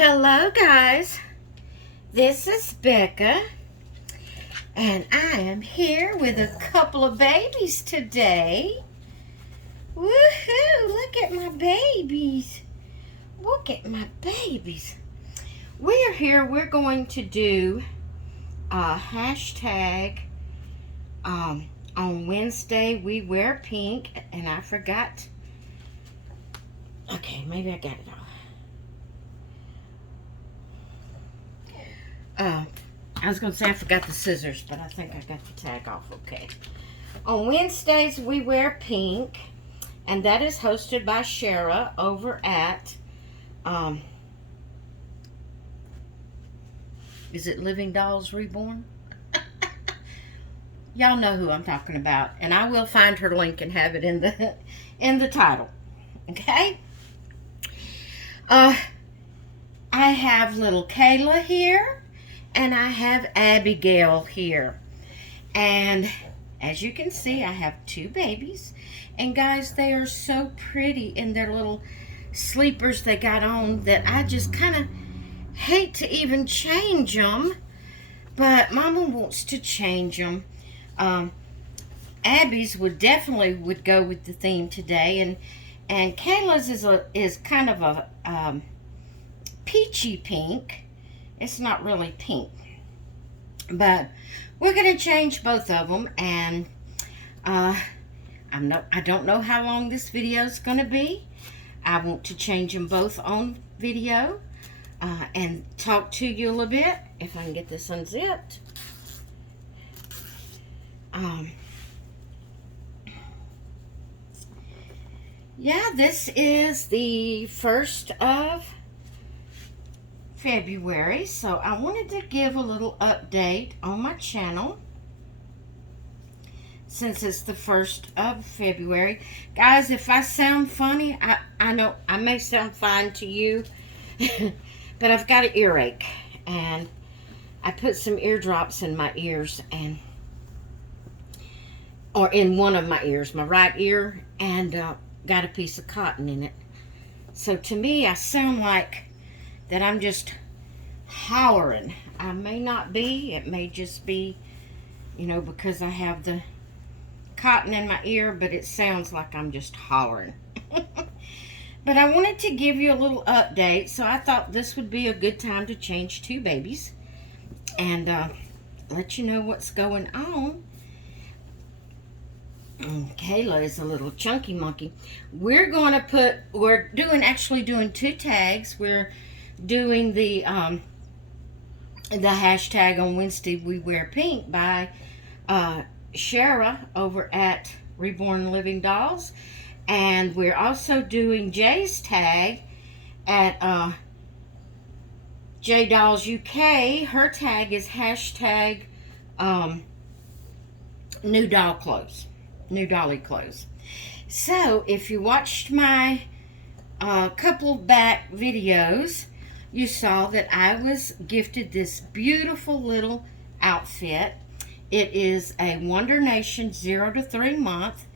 Hello guys, this is Becca and I am here with a couple of babies today. Woohoo, look at my babies. Look at my babies. We're here, we're going to do a hashtag on Wednesday we wear pink, and I forgot. Okay, maybe I got it all. I was going to say I forgot the scissors, but I think I got the tag off okay. On Wednesdays, we wear pink, and that is hosted by Shara over at, is it Living Dolls Reborn? Y'all know who I'm talking about, and I will find her link and have it in the title, okay? I have little Kayla here. And I have Abigail here. And as you can see, I have two babies. And guys, they are so pretty in their little sleepers they got on that I just kind of hate to even change them. But Mama wants to change them. Abby's would definitely go with the theme today. And Kayla's is kind of a peachy pink. It's not really pink, but we're going to change both of them, and I don't know how long this video is going to be. I want to change them both on video and talk to you a little bit, if I can get this unzipped. Yeah, this is the 1st of February, so I wanted to give a little update on my channel since it's the 1st of February. Guys, if I sound funny, I know I may sound fine to you, but I've got an earache, and I put some eardrops in my ears, or in one of my ears, my right ear, and got a piece of cotton in it. So to me, I sound like that I'm just hollering. I may not be. It may just be, because I have the cotton in my ear, but it sounds like I'm just hollering. But I wanted to give you a little update, so I thought this would be a good time to change two babies and let you know what's going on. Kayla is a little chunky monkey. We're actually doing two tags. We're doing the hashtag on Wednesday we wear pink by Shara over at Reborn Living Dolls, and we're also doing Jay's tag at J Dolls UK. Her tag is hashtag new dolly clothes. So if you watched my couple back videos, you saw that I was gifted this beautiful little outfit. It is a Wonder Nation 0 to 3 month.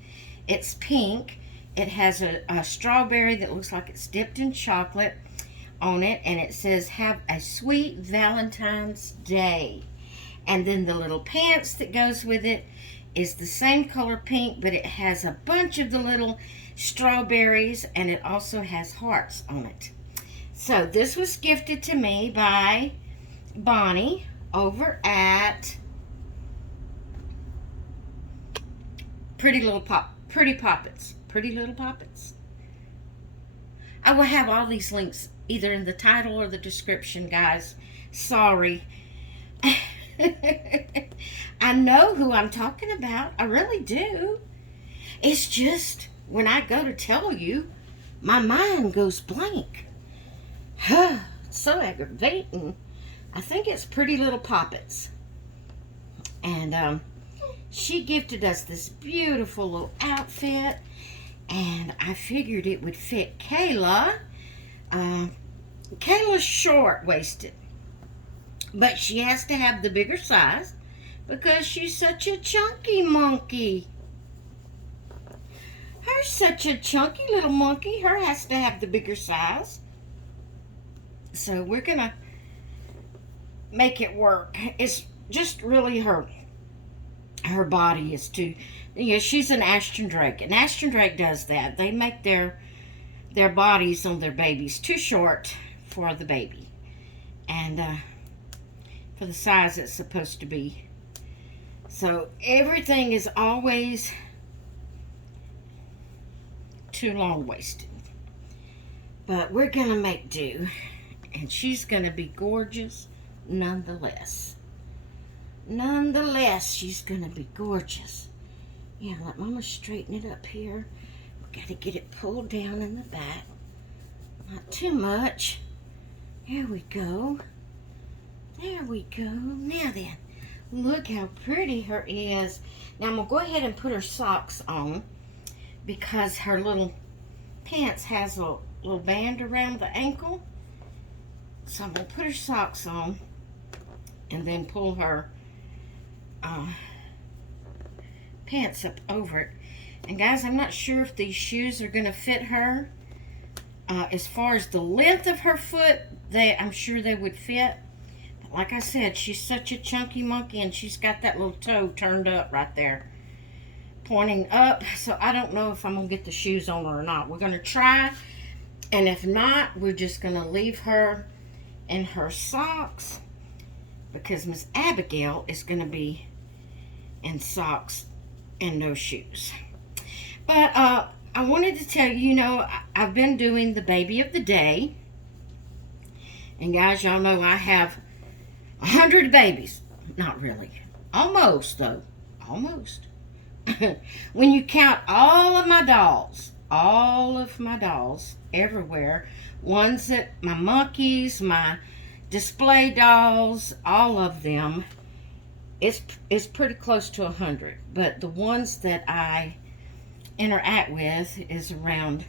It's pink. It has a strawberry that looks like it's dipped in chocolate on it, and it says, "Have a sweet Valentine's Day." And then the little pants that goes with it is the same color pink, but it has a bunch of the little strawberries, and it also has hearts on it. So this was gifted to me by Bonnie over at Pretty Little Poppets. I will have all these links either in the title or the description, guys. Sorry. I know who I'm talking about. I really do. It's just when I go to tell you, my mind goes blank. It's so aggravating. I think it's Pretty Little Poppets. And she gifted us this beautiful little outfit, and I figured it would fit Kayla. Kayla's short-waisted, but she has to have the bigger size because she's such a chunky monkey. Her's such a chunky little monkey. Her has to have the bigger size. So we're gonna make it work. It's just really her body is too, she's an Ashton Drake, and Ashton Drake does that. They make their bodies on their babies too short for the baby, and for the size it's supposed to be. So everything is always too long-waisted. But we're gonna make do, and she's gonna be gorgeous nonetheless. Nonetheless, she's gonna be gorgeous. Yeah, let Mama straighten it up here. We gotta get it pulled down in the back. Not too much. There we go. There we go. Now then, look how pretty her is. Now I'm gonna go ahead and put her socks on, because her little pants has a little band around the ankle. So I'm gonna put her socks on and then pull her pants up over it. And guys, I'm not sure if these shoes are gonna fit her. As far as the length of her foot, I'm sure they would fit. But like I said, she's such a chunky monkey, and she's got that little toe turned up right there, pointing up. So I don't know if I'm gonna get the shoes on her or not. We're gonna try, and if not, we're just gonna leave her in her socks, because Miss Abigail is gonna be in socks and no shoes. But I wanted to tell you, I've been doing the baby of the day. And guys, y'all know I have 100 babies. Not really. Almost, though. Almost. When you count all of my dolls everywhere, ones that, my monkeys, my display dolls, all of them, it's pretty close to 100. But the ones that I interact with is around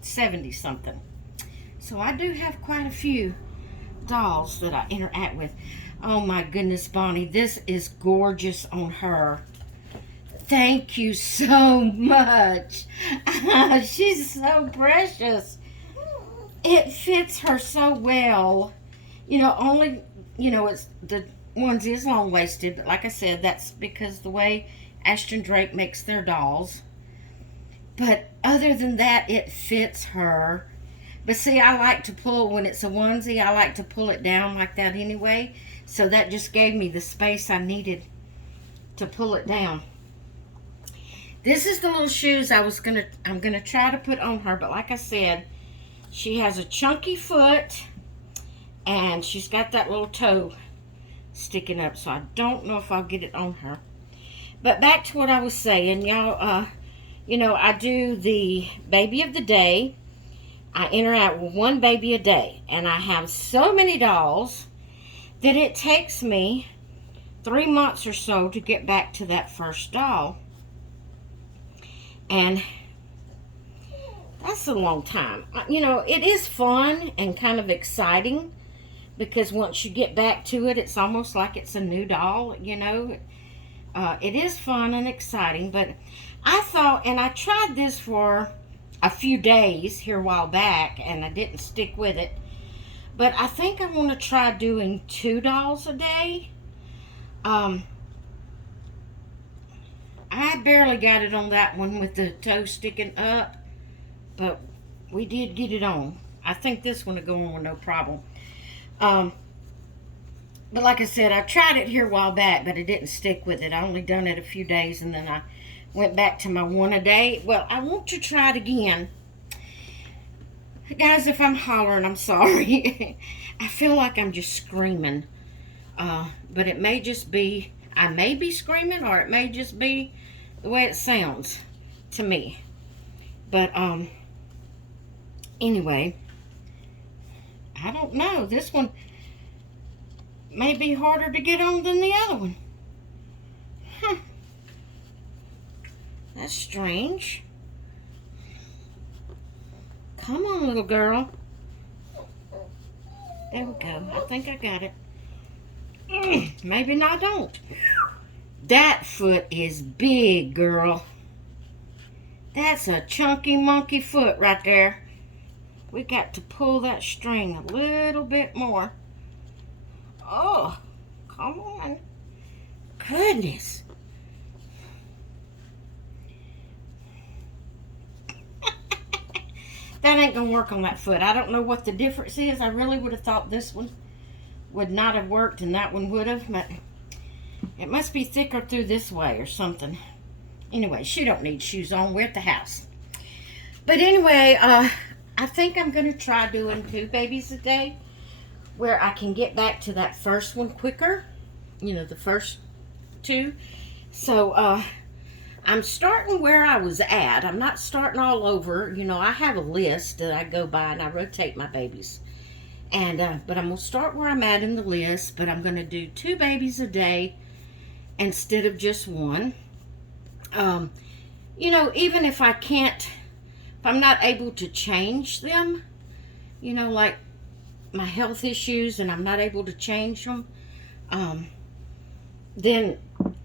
70 something. So I do have quite a few dolls that I interact with. Oh my goodness, Bonnie, this is gorgeous on her. Thank you so much. She's so precious. It fits her so well. It's the ones is long-waisted, but like I said, that's because the way Ashton Drake makes their dolls. But other than that, it fits her. But see, I like to pull, when it's a onesie, I like to pull it down like that anyway. So that just gave me the space I needed to pull it down. This is the little shoes I'm gonna try to put on her, but like I said, she has a chunky foot, and she's got that little toe sticking up, so I don't know if I'll get it on her. But back to what I was saying, y'all, I do the baby of the day. I interact with one baby a day, and I have so many dolls that it takes me 3 months or so to get back to that first doll. And that's a long time. It is fun and kind of exciting, because once you get back to it, it's almost like it's a new doll, It is fun and exciting, but I thought, and I tried this for a few days here a while back, and I didn't stick with it. But I think I want to try doing 2 dolls a day. I barely got it on that one with the toe sticking up, but we did get it on. I think this one will go on with no problem. But like I said, I tried it here a while back, but I didn't stick with it. I only done it a few days, and then I went back to my 1 a day. Well, I want to try it again. Guys, if I'm hollering, I'm sorry. I feel like I'm just screaming. But it may just be, I may be screaming, or it may just be the way it sounds to me. But anyway, I don't know. This one may be harder to get on than the other one. That's strange. Come on, little girl. There we go. I think I got it. Maybe not, I don't. That foot is big, girl. That's a chunky monkey foot right there. We got to pull that string a little bit more. Oh, come on. Goodness. That ain't gonna work on that foot. I don't know what the difference is. I really would have thought this one would not have worked and that one would have, but it must be thicker through this way or something. Anyway, she don't need shoes on. We're at the house. But anyway, I think I'm gonna try doing 2 babies a day where I can get back to that first one quicker. You know, the first 2. So, I'm starting where I was at. I'm not starting all over. You know, I have a list that I go by and I rotate my babies. And, but I'm going to start where I'm at in the list. But I'm going to do 2 babies a day instead of just 1. You know, even if I can't, if I'm not able to change them, you know, like my health issues and I'm not able to change them, then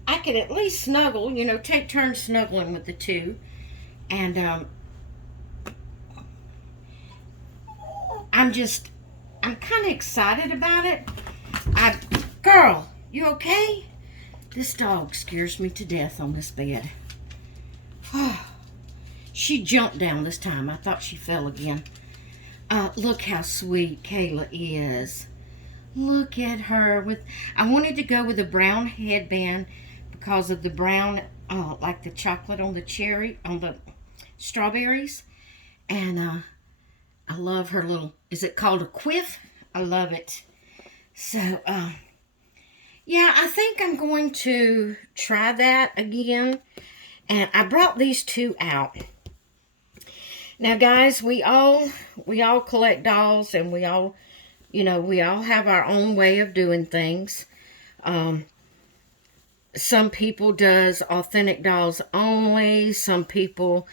I could at least snuggle, you know, take turns snuggling with the 2. And I'm kind of excited about it. Girl, you okay? This dog scares me to death on this bed. She jumped down this time. I thought she fell again. Look how sweet Kayla is. Look at her. I wanted to go with a brown headband because of the brown, like the chocolate on the strawberries. And I love her little, is it called a quiff? I love it. So, yeah, I think I'm going to try that again. And I brought these 2 out. Now, guys, we all collect dolls, and we all have our own way of doing things. Some people does authentic dolls only. Some people,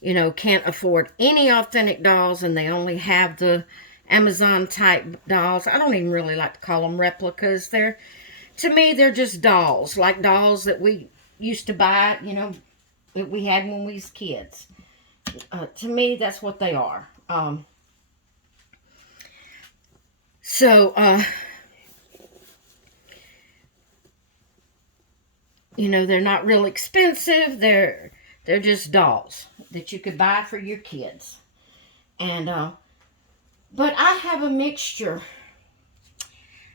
you know, can't afford any authentic dolls, and they only have the Amazon type dolls. I don't even really like to call them replicas. To me, they're just dolls, like dolls that we used to buy, you know, that we had when we was kids. To me, that's what they are. You know, they're not real expensive. They're just dolls that you could buy for your kids. And but I have a mixture.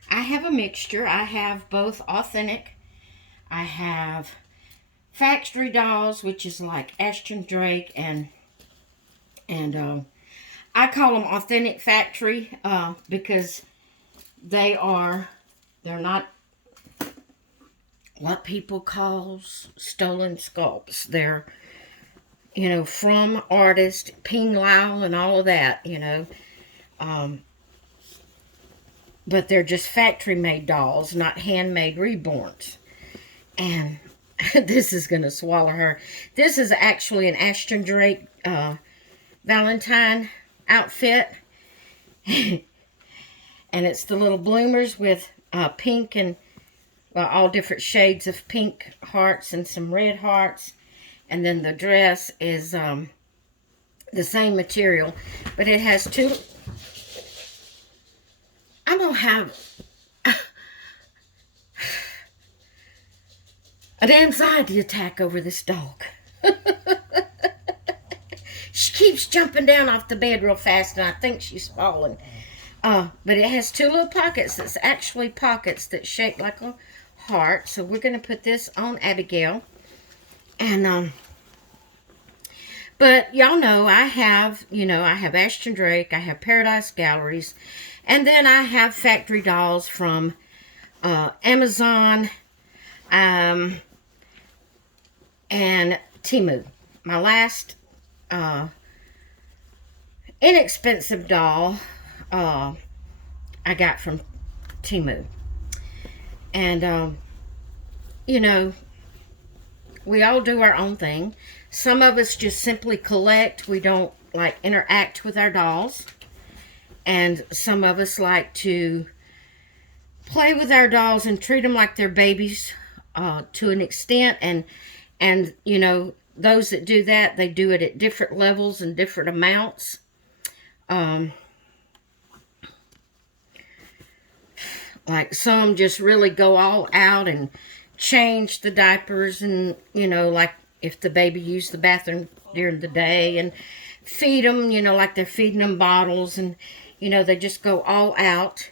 I have both authentic. I have factory dolls, which is like Ashton Drake, and I call them authentic factory because they're not what people call stolen sculpts. They're, you know, from artist Ping Lau and all of that, you know. But they're just factory-made dolls, not handmade reborns. And this is going to swallow her. This is actually an Ashton Drake Valentine outfit. And it's the little bloomers with pink and all different shades of pink hearts and some red hearts. And then the dress is the same material, but it has 2. I'm going to have an anxiety attack over this dog. She keeps jumping down off the bed real fast, and I think she's falling. But it has 2 little pockets. That's actually pockets that shape like a heart. So we're going to put this on Abigail. And, but y'all know I have Ashton Drake. I have Paradise Galleries. And then I have factory dolls from Amazon and Temu. My last inexpensive doll I got from Temu. And, you know, we all do our own thing. Some of us just simply collect. We don't, like, interact with our dolls. And some of us like to play with our dolls and treat them like they're babies to an extent. And you know, those that do that, they do it at different levels and different amounts. Um, like some just really go all out and change the diapers, and like if the baby used the bathroom during the day, and feed them, like they're feeding them bottles, and they just go all out.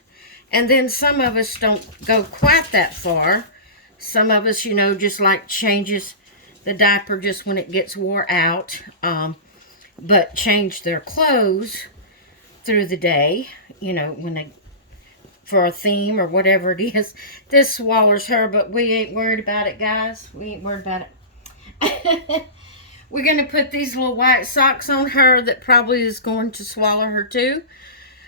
And then some of us don't go quite that far. Some of us, just like changes the diaper just when it gets wore out, but change their clothes through the day, when they, for a theme or whatever it is. This swallows her, but we ain't worried about it, guys. We ain't worried about it. We're going to put these little white socks on her that probably is going to swallow her too.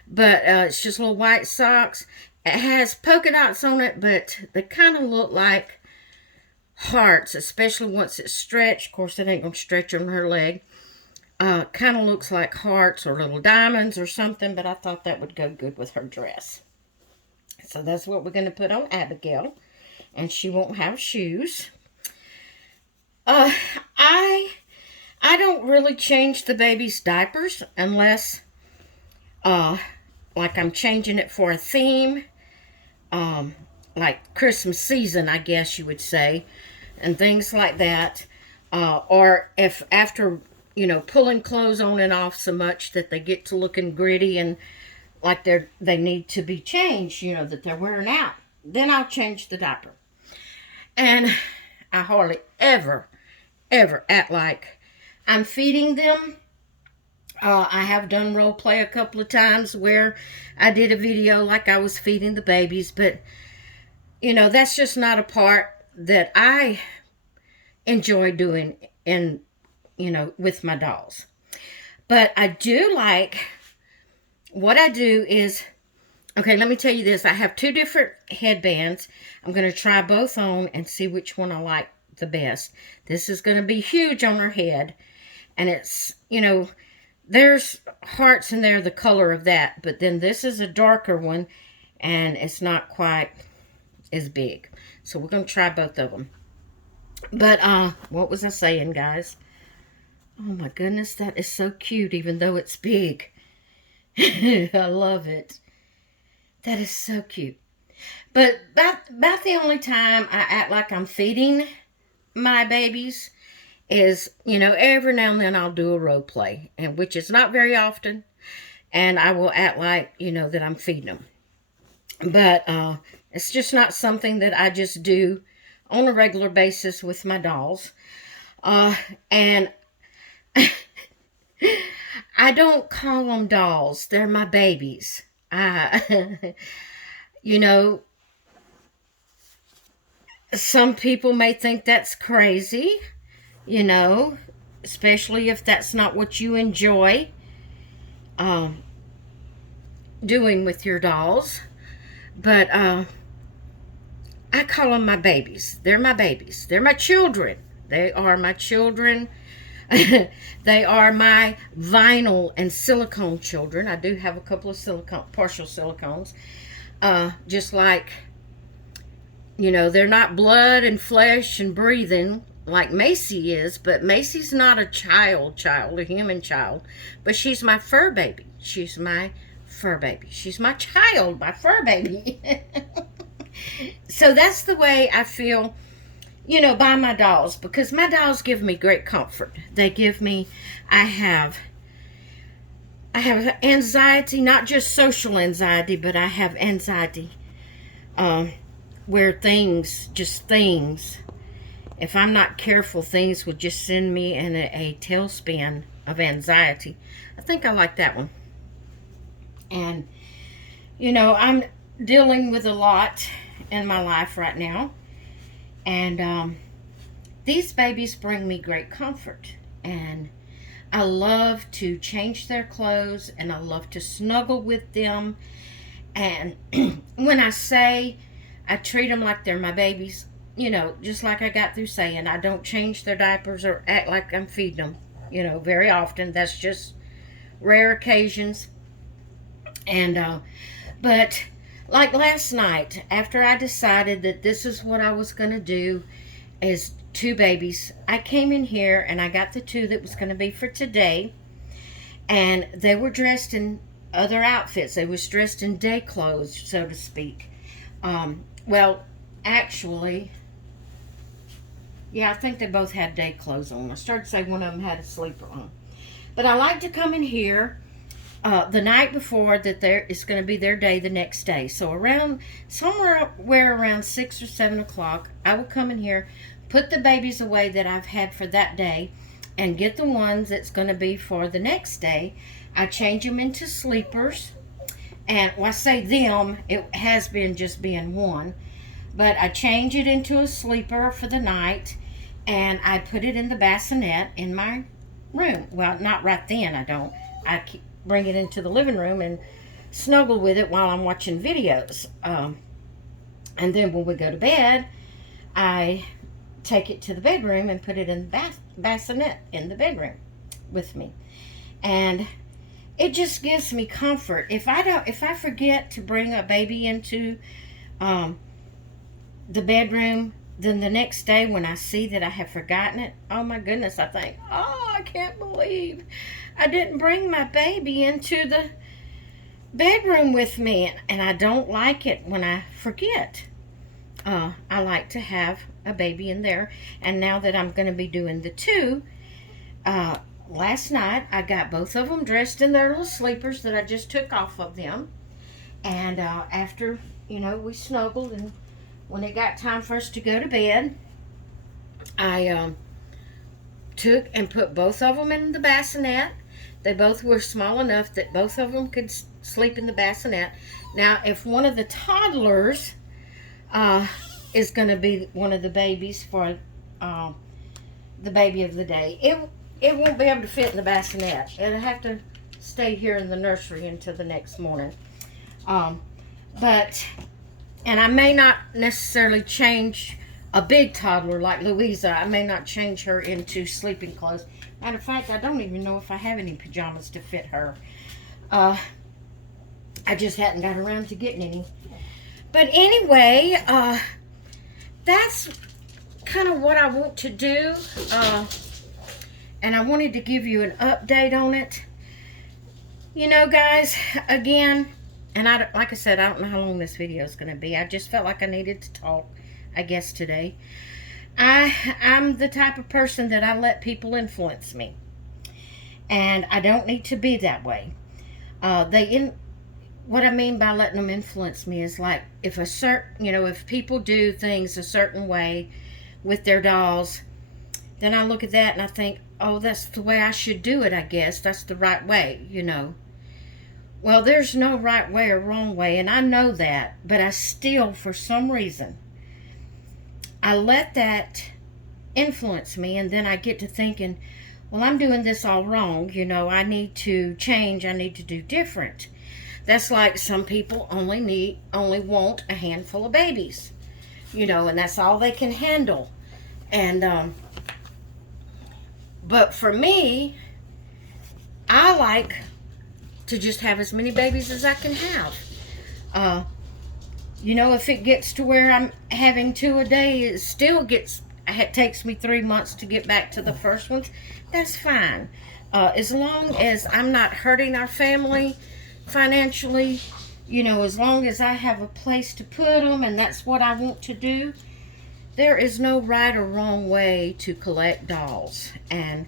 But it's just little white socks. It has polka dots on it, but they kind of look like hearts, especially once it's stretched. Of course, it ain't going to stretch on her leg. Kind of looks like hearts or little diamonds or something, but I thought that would go good with her dress. So that's what we're going to put on Abigail, and she won't have shoes. I don't really change the baby's diapers unless, like I'm changing it for a theme, like Christmas season, I guess you would say, and things like that. Or if after, pulling clothes on and off so much that they get to looking gritty and like they need to be changed, that they're wearing out, then I'll change the diaper. And I hardly ever act like I'm feeding them. I have done role play a couple of times where I did a video like I was feeding the babies, but that's just not a part that I enjoy doing with my dolls. But I do like, what I do is, okay, let me tell you this. I have 2 different headbands. I'm going to try both on and see which one I like the best. This is going to be huge on her head. And it's, there's hearts in there, the color of that. But then this is a darker one, and it's not quite as big. So we're going to try both of them. But, what was I saying, guys? Oh, my goodness, that is so cute, even though it's big. I love it. That is so cute. But about the only time I act like I'm feeding my babies is, every now and then I'll do a role play, and which is not very often, and I will act like, that I'm feeding them. But it's just not something that I just do on a regular basis with my dolls. And I don't call them dolls. They're my babies. Some people may think that's crazy, especially if that's not what you enjoy doing with your dolls. But I call them my babies. They're my babies. They're my children. They are my children. They are my vinyl and silicone children. I do have a couple of partial silicones. Just like, they're not blood and flesh and breathing like Macy is, but Macy's not a a human child, but she's my fur baby. She's my fur baby. She's my child, my fur baby. So that's the way I feel, by my dolls, because my dolls give me great comfort. They give me, I have anxiety, not just social anxiety, but I have anxiety where things, if I'm not careful, things would just send me in a tailspin of anxiety. I think I like that one. And, I'm dealing with a lot in my life right now. And these babies bring me great comfort. And I love to change their clothes, and I love to snuggle with them. And when I say I treat them like they're my babies, just like I got through saying, I don't change their diapers or act like I'm feeding them, very often. That's just rare occasions. And, but like last night, after I decided that this is what I was going to do is 2 babies, I came in here and I got the 2 that was going to be for today. and they were dressed in other outfits. They was dressed in day clothes, so to speak. Well, actually, yeah, I think they both had day clothes on. I started to say one of them had a sleeper on. But I like to come in here the night before that there is going to be their day the next day. So somewhere around 6 or 7 o'clock, I will come in here, put the babies away that I've had for that day, and get the ones that's going to be for the next day. I change them into sleepers. And when I say them, it has been just being one. But I change it into a sleeper for the night, and I put it in the bassinet in my room. Well, not right then, I don't. I bring it into the living room and snuggle with it while I'm watching videos. And then when we go to bed, I take it to the bedroom and put it in the bassinet in the bedroom with me. And it just gives me comfort. If I forget to bring a baby into the bedroom, then the next day when I see that I have forgotten it, oh my goodness, I think, oh, I can't believe I didn't bring my baby into the bedroom with me. And I don't like it when I forget. I like to have a baby in there. And now that I'm going to be doing the two, last night I got both of them dressed in their little sleepers that I just took off of them. And after, we snuggled, and when it got time for us to go to bed, I took and put both of them in the bassinet. They both were small enough that both of them could sleep in the bassinet. Now, if one of the toddlers is going to be one of the babies for the baby of the day, it won't be able to fit in the bassinet. It'll have to stay here in the nursery until the next morning. And I may not necessarily change a big toddler like Louisa. I may not change her into sleeping clothes. Matter of fact, I don't even know if I have any pajamas to fit her. I just hadn't got around to getting any. But anyway, that's kind of what I want to do. And I wanted to give you an update on it. Guys, again, and like I said, I don't know how long this video is going to be. I just felt like I needed to talk, I guess, today. I'm the type of person that I let people influence me. And I don't need to be that way. What I mean by letting them influence me is like if people do things a certain way with their dolls, then I look at that and I think, oh, that's the way I should do it, I guess. That's the right way, Well, there's no right way or wrong way, and I know that, but I still, for some reason, I let that influence me, and then I get to thinking, well, I'm doing this all wrong, I need to change, I need to do different. That's like some people only want a handful of babies, and that's all they can handle. And but for me, I like to just have as many babies as I can have. If it gets to where I'm having 2 a day, it takes me 3 months to get back to the first ones, that's fine. As long as I'm not hurting our family financially, as long as I have a place to put them and that's what I want to do, there is no right or wrong way to collect dolls. And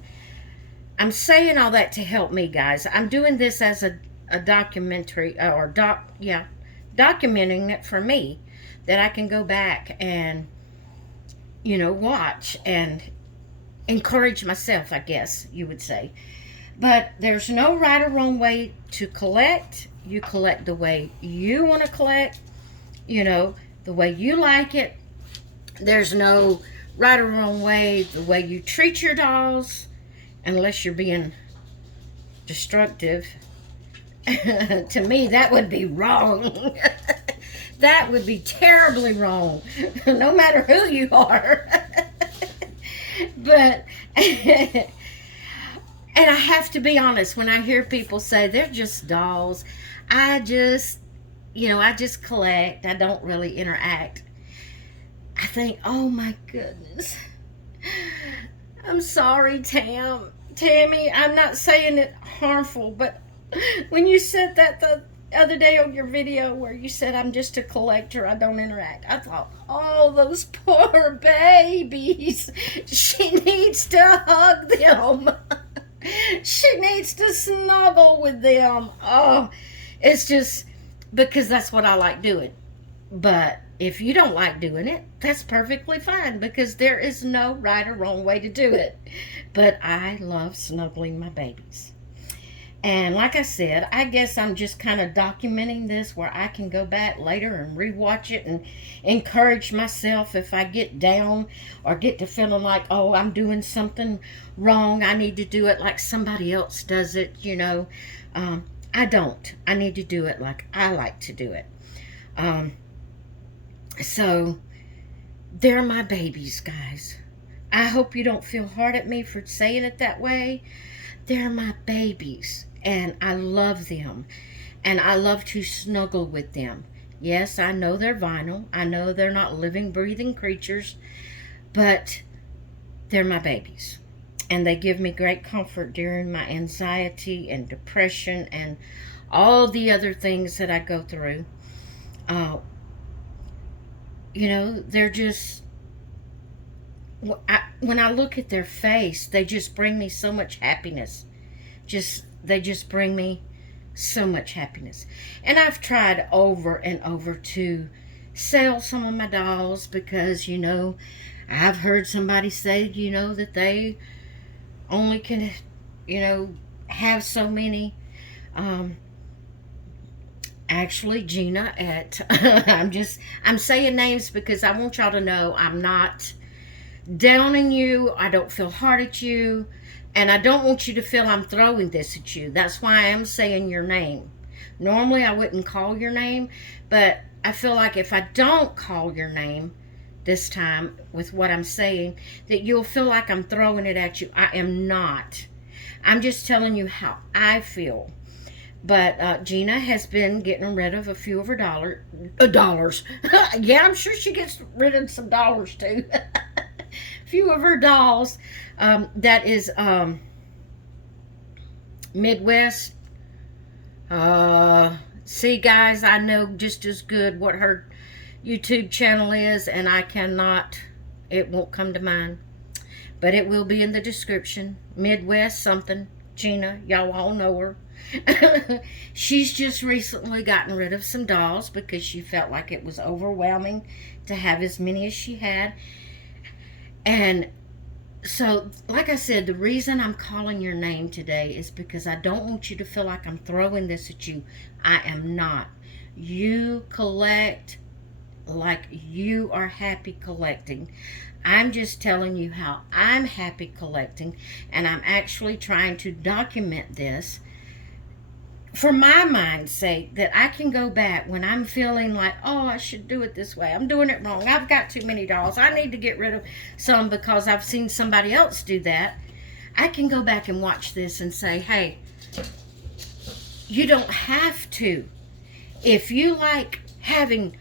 I'm saying all that to help me, guys. I'm doing this as a documentary, documenting it for me, that I can go back and, watch and encourage myself, I guess you would say. But there's no right or wrong way to collect. You collect the way you want to collect, the way you like it. There's no right or wrong way, the way you treat your dolls, unless you're being destructive. To me, that would be wrong. That would be terribly wrong, no matter who you are. But, and I have to be honest, when I hear people say they're just dolls, I just collect, I don't really interact. I think, oh my goodness, I'm sorry, Tam. Tammy, I'm not saying it harmful, but when you said that the other day on your video where you said I'm just a collector, I don't interact, I thought, oh, those poor babies. She needs to hug them. She needs to snuggle with them. Oh, it's just because that's what I like doing. But if you don't like doing it, that's perfectly fine because there is no right or wrong way to do it. But I love snuggling my babies. And like I said, I guess I'm just kind of documenting this where I can go back later and rewatch it and encourage myself if I get down or get to feeling like, oh, I'm doing something wrong. I need to do it like somebody else does it, you know. I don't. I need to do it like I like to do it. So, they're my babies, guys. I hope you don't feel hard at me for saying it that way. They're my babies, and I love them, and I love to snuggle with them. Yes, I know they're vinyl. I know they're not living, breathing creatures, but they're my babies. And they give me great comfort during my anxiety and depression and all the other things that I go through. You know, they're just, when I look at their face, they just bring me so much happiness. They just bring me so much happiness. And I've tried over and over to sell some of my dolls because, you know, I've heard somebody say, you know, that they only can, you know, have so many. Actually, Gina at I'm saying names because I want y'all to know I'm not downing you. I don't feel hard at you, and I don't want you to feel I'm throwing this at you. That's why I am saying your name. Normally I wouldn't call your name, but I feel like if I don't call your name this time with what I'm saying, that you'll feel like I'm throwing it at you. I am not. I'm just telling you how I feel. But Gina has been getting rid of a few of her dollars. Yeah, I'm sure she gets rid of some dollars too. A few of her dolls. That is Midwest. See, guys, I know just as good what her YouTube channel is, and I cannot. It won't come to mind. But it will be in the description. Midwest something. Gina, y'all all know her. She's just recently gotten rid of some dolls because she felt like it was overwhelming to have as many as she had. And so, like I said, the reason I'm calling your name today is because I don't want you to feel like I'm throwing this at you. I am not. You collect like you are happy collecting. I'm just telling you how I'm happy collecting, and I'm actually trying to document this for my mind's sake, that I can go back when I'm feeling like, oh, I should do it this way. I'm doing it wrong. I've got too many dolls. I need to get rid of some because I've seen somebody else do that. I can go back and watch this and say, hey, you don't have to. If you like having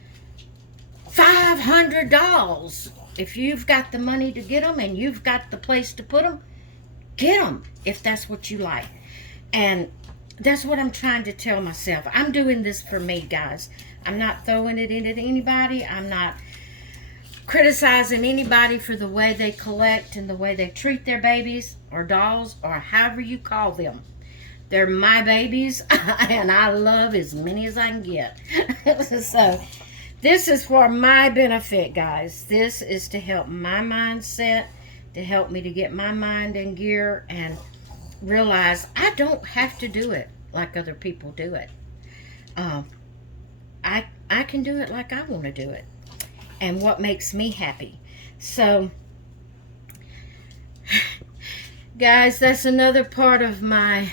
500 dolls, if you've got the money to get them and you've got the place to put them, get them if that's what you like. And that's what I'm trying to tell myself. I'm doing this for me, guys. I'm not throwing it into anybody. I'm not criticizing anybody for the way they collect and the way they treat their babies or dolls or however you call them. They're my babies, and I love as many as I can get. So, this is for my benefit, guys. This is to help my mindset, to help me to get my mind in gear and realize I don't have to do it like other people do it. I can do it like I want to do it and what makes me happy. So, guys, that's another part of my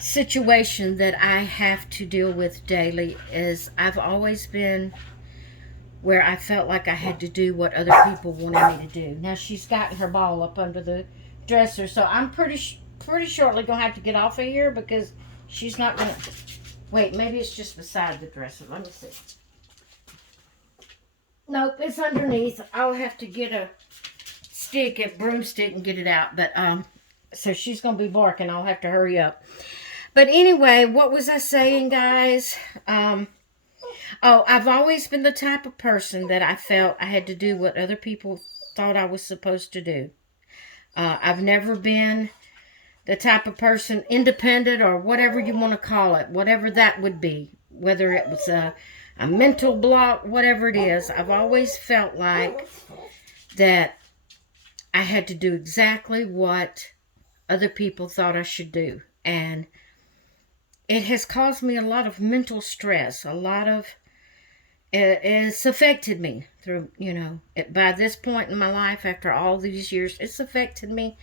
situation that I have to deal with daily. Is I've always been where I felt like I had to do what other people wanted me to do. Now she's got her ball up under the dresser, so I'm pretty shortly gonna have to get off of here because she's not gonna wait. Maybe it's just beside the dresser. Let me see. Nope, it's underneath. I'll have to get a broomstick and get it out. But, so she's going to be barking. I'll have to hurry up. But anyway, what was I saying, guys? Oh, I've always been the type of person that I felt I had to do what other people thought I was supposed to do. I've never been the type of person, independent or whatever you want to call it, whatever that would be, whether it was a mental block, whatever it is. I've always felt like that I had to do exactly what other people thought I should do. And it has caused me a lot of mental stress, it's affected me through, by this point in my life, after all these years, it's affected me.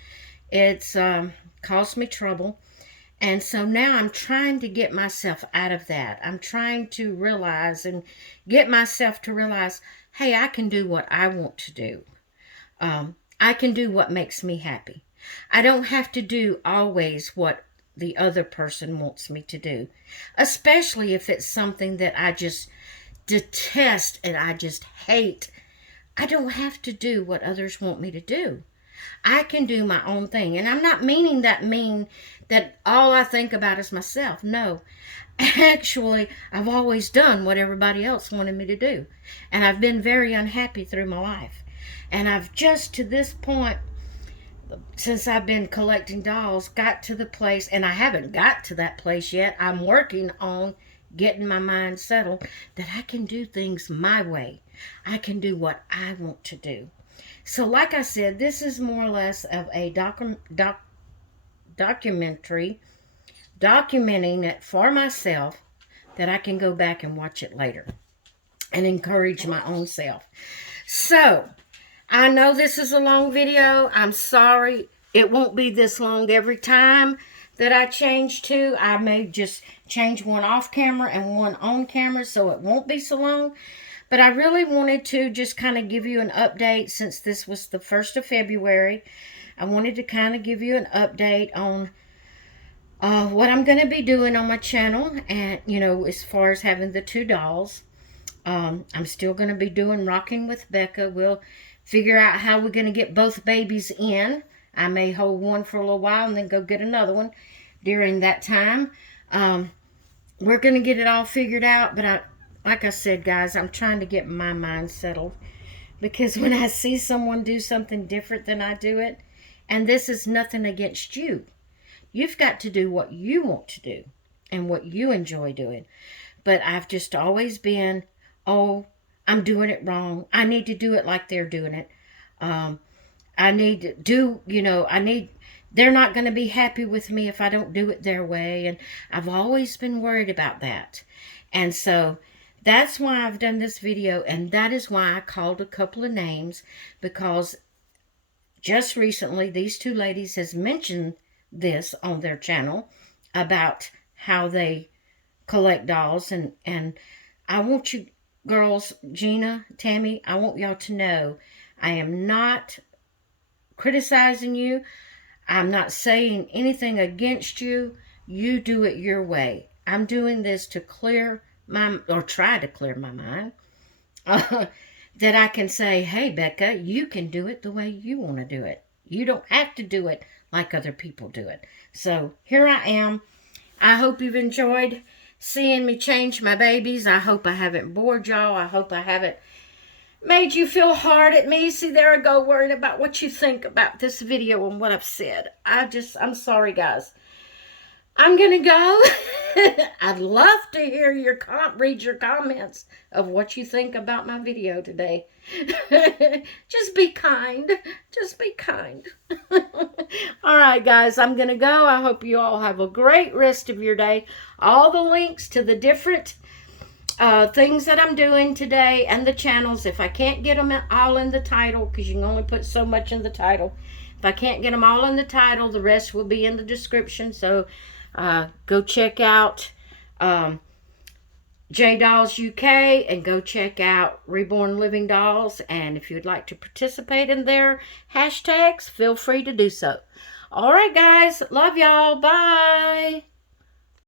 It's caused me trouble. And so now I'm trying to get myself out of that. I'm trying to realize and get myself to realize, hey, I can do what I want to do. I can do what makes me happy. I don't have to do always what the other person wants me to do, especially if it's something that I just detest and I just hate. I don't have to do what others want me to do. I can do my own thing. And I'm not meaning that all I think about is myself. No. Actually, I've always done what everybody else wanted me to do. And I've been very unhappy through my life. And I've just, to this point, since I've been collecting dolls, got to the place, and I haven't got to that place yet. I'm working on getting my mind settled that I can do things my way. I can do what I want to do. So like I said, this is more or less of a documentary, documenting it for myself, that I can go back and watch it later and encourage my own self. So, I know this is a long video. I'm sorry. It won't be this long every time that I change to. I may just change one off camera and one on camera, so it won't be so long. But I really wanted to just kind of give you an update, since this was the 1st of February. I wanted to kind of give you an update on what I'm going to be doing on my channel. And, as far as having the 2 dolls. I'm still going to be doing Rocking with Becca. We'll figure out how we're going to get both babies in. I may hold one for a little while and then go get another one during that time. We're going to get it all figured out. But like I said, guys, I'm trying to get my mind settled. Because when I see someone do something different than I do it, and this is nothing against you. You've got to do what you want to do and what you enjoy doing. But I've just always been, oh, I'm doing it wrong. I need to do it like they're doing it. I need to do, they're not going to be happy with me if I don't do it their way. And I've always been worried about that. And so that's why I've done this video. And that is why I called a couple of names, because just recently these 2 ladies has mentioned this on their channel about how they collect dolls. And I want you girls, Gina, Tammy, I want y'all to know I am not criticizing you. I'm not saying anything against you. You do it your way. I'm doing this to try to clear my mind. That I can say, hey, Becca, you can do it the way you want to do it. You don't have to do it like other people do it. So here I am. I hope you've enjoyed seeing me change my babies. I hope I haven't bored y'all. I hope I haven't made you feel hard at me. See, there I go, worrying about what you think about this video and what I've said. I'm sorry, guys. I'm going to go. I'd love to hear read your comments of what you think about my video today. Just be kind. Just be kind. All right, guys, I'm going to go. I hope you all have a great rest of your day. All the links to the different things that I'm doing today and the channels, if I can't get them all in the title, because you can only put so much in the title. If I can't get them all in the title, the rest will be in the description. So go check out J Dolls UK and go check out Reborn Living Dolls. And if you'd like to participate in their hashtags, feel free to do so. All right, guys. Love y'all. Bye.